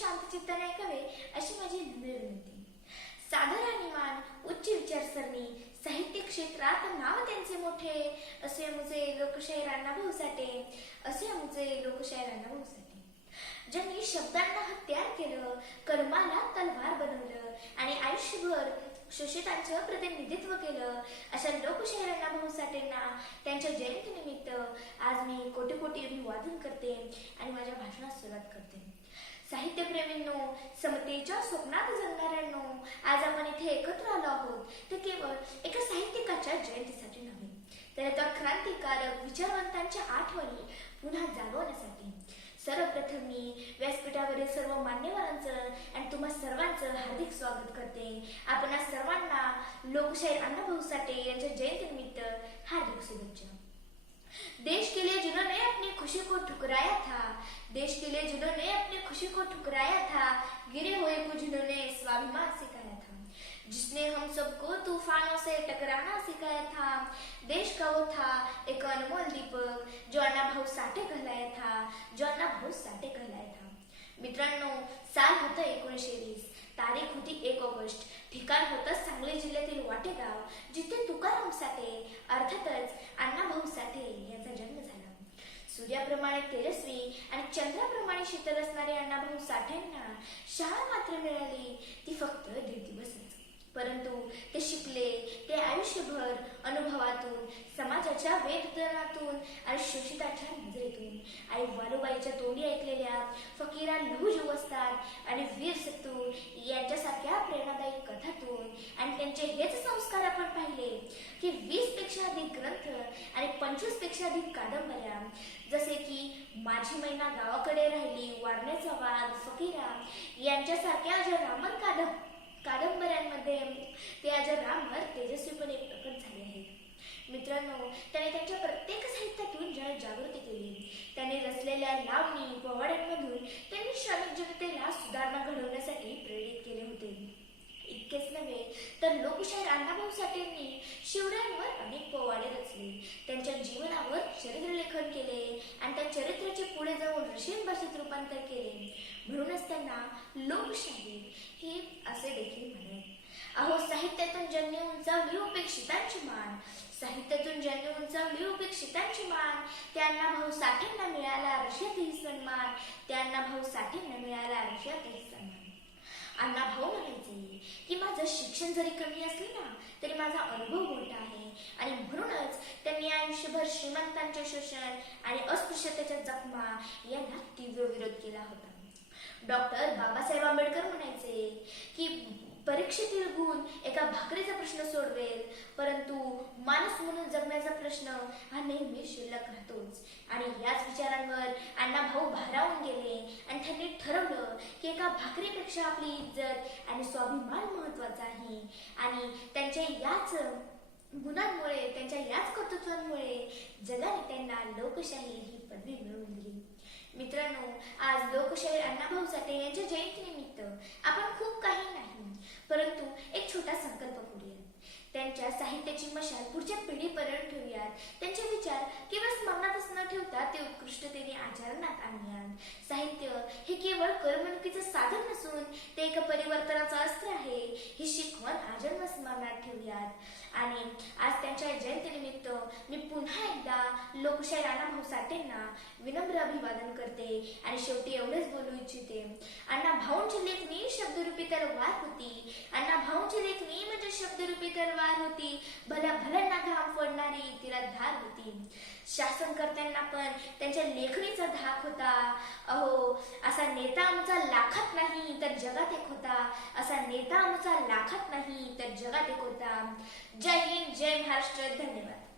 शांत चित्ताने ऐकावे अशी माझी नम्र विनंती. सादर आणि मान, उच्च विचारसरणी, साहित्य क्षेत्रात नाव त्यांचे मोठे, असे मुझे लोकशाहीर अण्णाभाऊ साठे, असे मुझे लोकशाहीर अण्णाभाऊ साठे. ज्यांनी शब्दांना हत्यार केलं, कर्माला तलवार बनवलं आणि आयुष्यभर शोषितांचं प्रतिनिधित्व केलं, अशा लोकशाहीर अण्णाभाऊ साठेंना त्यांच्या जयंतीनिमित्त आज मी कोटी कोटी अभिवादन करते आणि माझ्या भाषणास सुरुवात करते. साहित्यप्रेमींनो, समतेच्या स्वप्नात जगणाऱ्यांनो, आज आपण इथे एकत्र आलो आहोत ते केवळ एका साहित्यिकाच्या जयंतीसाठी नव्हे, तर एका क्रांतिकारक विचारवंतांच्या आठवणी पुन्हा जागवण्यासाठी. सर्वप्रथम मी व्यासपीठावरील सर्व मान्यवरांचं आणि तुम्हा सर्वांचं हार्दिक स्वागत करते. आपण सर्वांना लोकशाहीर अण्णाभाऊ साठे यांच्या जयंतीनिमित्त हार्दिक शुभेच्छा. देश के लिए जिन्होंने अपनी खुशी को ठुकराया था, देश के लिए जिन्होंने अपनी खुशी को ठुकराया था, गिरे हुए को जिन्होंने स्वाभिमान सिखाया था, जिसने हम सबको तूफानों से टकराना सिखाया था, देश का वो था एक अनमोल दीपक जो अण्णाभाऊ साठे कहलाया था, जो अण्णाभाऊ साठे कहलाया था. मित्रांनो, साल होतं 1920, तारीख होती 1 ऑगस्ट, ठिकाण होतं सांगली जिल्ह्यातील वाटेगाव, जिथे तुकाराम साठे अर्थातच अण्णाभाऊ साठे यांचा जन्म झाला. सूर्याप्रमाणे तेजस्वी आणि चंद्राप्रमाणे शीतल असणारे अण्णाभाऊ साठेंना शाळा मात्र मिळाली ती फक्त 1.5 दिवसच. परंतु ते शिकले, ते आयुष्यभर अनुभवातून, समाजाच्या वेदनातून आणि शोषिताच्या नजरेतून, आई वालुबाईच्या तोंडी ऐकलेल्या फकीरा लहुजीव असतात आणि वीर सत्तू यांच्यासारख्या प्रेरणादायी कथातून आणि त्यांचे हेच संस्कार आपण पाहिले की 20 पेक्षा अधिक ग्रंथ आणि 25 पेक्षा अधिक कादंबऱ्या, जसे की माझी मैना गावाकडे राहिली, वारण्याचा वाद, फकीरा यांच्यासारख्या अजरामर कादंबऱ्यांमध्ये ते अजरामर तेजस्वीपणे प्रकट झाले आहेत. मित्रांनो, त्याने त्यांच्या प्रत्येक साहित्यातून जनजागृती केली. त्यांनी रचलेल्या लावणी पोवाड्यांमधून त्यांनी श्रमिक जनतेला सुधारणा घडवण्यासाठी प्रेरित केले होते. इतकेच नव्हे तर लोकशाहीर अण्णाभाऊ साठेंनी शिवरायांवर अनेक पोवाडे रचले, त्यांच्या जीवनावर चरित्रलेखन केले आणि त्या चरित्राचे पुढे जाऊन रशियन भाषेत रूपांतर केले. म्हणूनच त्यांना लोकशाहीर हे असे देखील म्हणत. अहो, साहित्यातून ज्यांनी उंचावली उपेक्षितांची मान, साहित्यातून ज्यांनी उंचावली उपेक्षितांची मान, त्या अण्णाभाऊ साठेंना मिळाला रशियातही सन्मान, त्या अण्णाभाऊ साठेंना मिळाला रशियातही सन्मान. अण्णाभाऊ म्हणायचे की माझं शिक्षण जरी कमी असले ना तरी माझा अनुभव मोठा आहे आणि म्हणूनच त्यांनी आयुष्यभर श्रीमंतांचे शोषण आणि अस्पृश्यतेच्या जखमा यांना तीव्र विरोध केला होता. डॉक्टर बाबासाहेब आंबेडकर म्हणायचे की परीक्षेतील गुण एका भाकरीचा प्रश्न सोडवेल, परंतु माणूस म्हणून जगण्याचा प्रश्न हा नेहमी शिल्लक राहतोच. आणि याच विचारांवर अण्णाभाऊ भारावून गेले आणि त्यांनी ठरवलं की एका भाकरीपेक्षा आपली इज्जत आणि स्वाभिमान महत्वाचा आहे. आणि त्यांच्या याच गुणांमुळे, त्यांच्या याच कर्तृत्वांमुळे जगाने त्यांना लोकशाहीर ही पदवी मिळवून दिली. मित्रांनो, आज लोकशाहीर अण्णाभाऊ साठे यांच्या जयंतीनिमित्त आपण खूप काही नाही परंतु एक छोटा संकल्प करूया. त्यांच्या साहित्याची मशाल पुढच्या पिढीपर्यंत ठेवूयात. त्यांचे विचार केवळ स्मरणातच न ठेवता ते उत्कृष्टतेने आचरणात आणूयात. साहित्य हे केवळ करमणुकीचं साधन नसून ते एक परिवर्तनाचं अस्त्र आहे ही शिकवण आजन्म स्मरणात ठेवूयात. आणि आज त्यांच्या जयंतीनिमित्त मी पुन्हा एकदा लोकशाहीर अण्णाभाऊ साठेंना विनम्र अभिवादन करते आणि शेवटी एवढेच बोलू इच्छिते. अण्णाभाऊंची लेखणी शब्दरूपी तलवार होती. अण्णाभाऊंची लेखणी म्हणजे शब्दरूपी तलवार होती. भल्या भल्यांना घाम फोडणारी तिला धार होती. शासनकर्त्यांना पण त्यांच्या लेखणीचा धाक होता. अहो, असा नेता आमचा लाखात नाही तर जगात एक होता. असा नेता आमचा लाखात नाही तर जगात एक होता. जय हिंद, जय महाराष्ट्र. धन्यवाद.